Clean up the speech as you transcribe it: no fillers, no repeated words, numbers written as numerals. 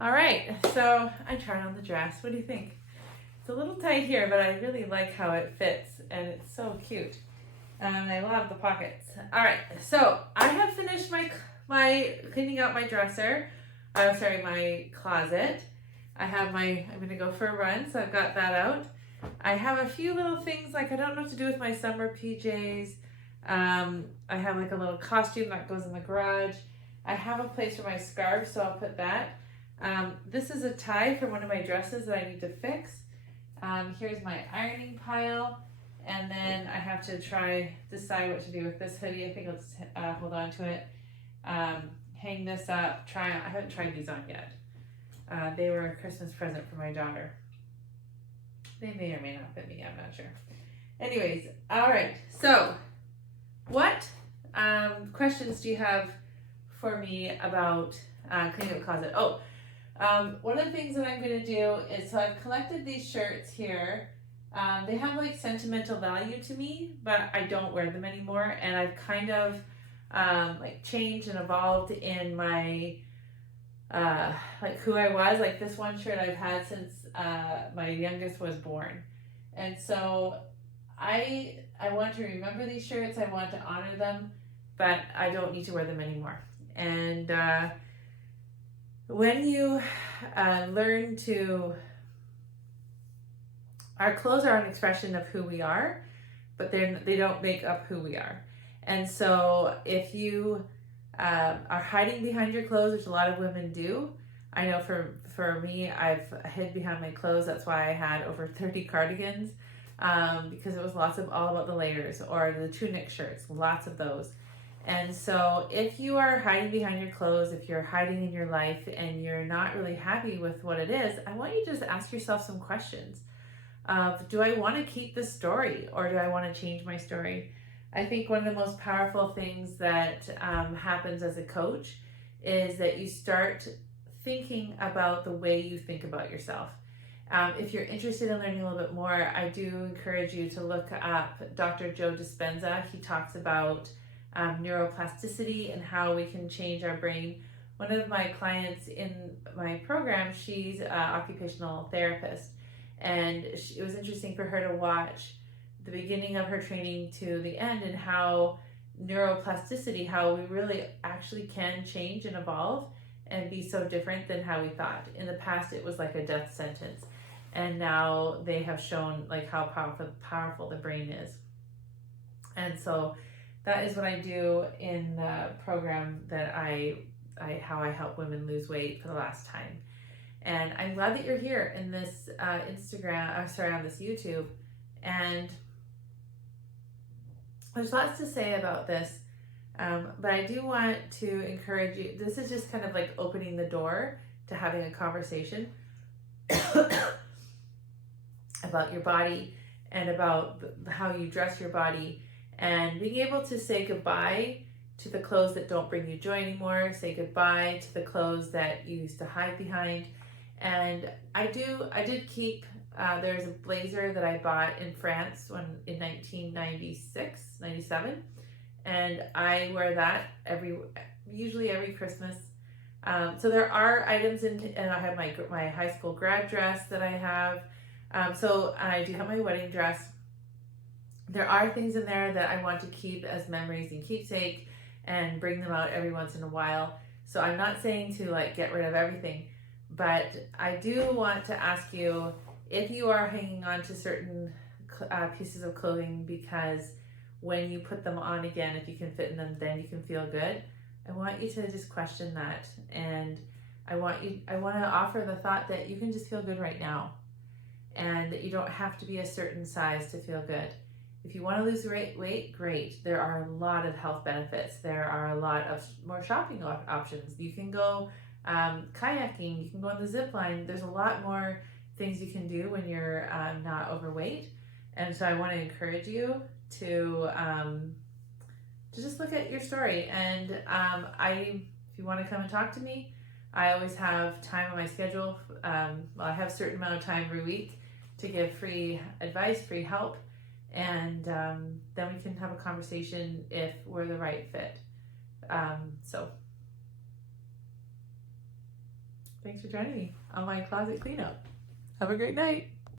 All right, so I tried on the dress. What do you think? It's a little tight here, but I really like how it fits, and it's so cute. And I love the pockets. All right, so I have finished my cleaning out my dresser. Sorry, my closet. I'm gonna go for a run, so I've got that out. I have a few little things like I don't know what to do with my summer PJs. I have like a little costume that goes in the garage. I have a place for my scarf, so I'll put that. This is a tie for one of my dresses that I need to fix. Here's my ironing pile. And then I have to decide what to do with this hoodie. I think I'll just hold on to it. Hang this up. I haven't tried these on yet. They were a Christmas present for my daughter. They may or may not fit me. I'm not sure. Anyways, all right. So, what questions do you have for me about cleaning up the closet? One of the things that I'm going to do is, so I've collected these shirts here. They have like sentimental value to me, but I don't wear them anymore. And I've kind of like changed and evolved in my like who I was. Like this one shirt I've had since my youngest was born, and so I want to remember these shirts. I want to honor them, but I don't need to wear them anymore. And when you learn to, our clothes are an expression of who we are, but they don't make up who we are. And so if you are hiding behind your clothes, which a lot of women do, I know for me, I've hid behind my clothes. That's why I had over 30 cardigans, because it was all about the layers, or the tunic shirts, lots of those. And so if you are hiding behind your clothes, if you're hiding in your life and you're not really happy with what it is, I want you to just ask yourself some questions. Do I want to keep this story, or do I want to change my story? I think one of the most powerful things that happens as a coach is that you start thinking about the way you think about yourself. If you're interested in learning a little bit more, I do encourage you to look up Dr. Joe Dispenza. He talks about neuroplasticity and how we can change our brain. One of my clients in my program, she's an occupational therapist, and it was interesting for her to watch the beginning of her training to the end, and how neuroplasticity, how we really actually can change and evolve and be so different than how we thought. In the past, it was like a death sentence, and now they have shown like how powerful the brain is. And so that is what I do in the program that how I help women lose weight for the last time. And I'm glad that you're here in this on this YouTube. And there's lots to say about this, but I do want to encourage you. This is just kind of like opening the door to having a conversation about your body and about how you dress your body, and being able to say goodbye to the clothes that don't bring you joy anymore, say goodbye to the clothes that you used to hide behind. And I did keep, there's a blazer that I bought in France in 1996, 97. And I wear that usually every Christmas. So there are items and I have my high school grad dress that I have. So I do have my wedding dress. There are things in there that I want to keep as memories and keepsake and bring them out every once in a while. So I'm not saying to like get rid of everything, but I do want to ask you, if you are hanging on to certain pieces of clothing because when you put them on again, if you can fit in them, then you can feel good. I want you to just question that. And I want to offer the thought that you can just feel good right now, and that you don't have to be a certain size to feel good. If you want to lose weight, great. There are a lot of health benefits. There are a lot of more shopping options. You can go kayaking, you can go on the zip line. There's a lot more things you can do when you're not overweight. And so I want to encourage you to just look at your story. And if you want to come and talk to me, I always have time on my schedule. I have a certain amount of time every week to give free advice, free help. And then we can have a conversation if we're the right fit. So Thanks for joining me on my closet cleanup. Have a great night.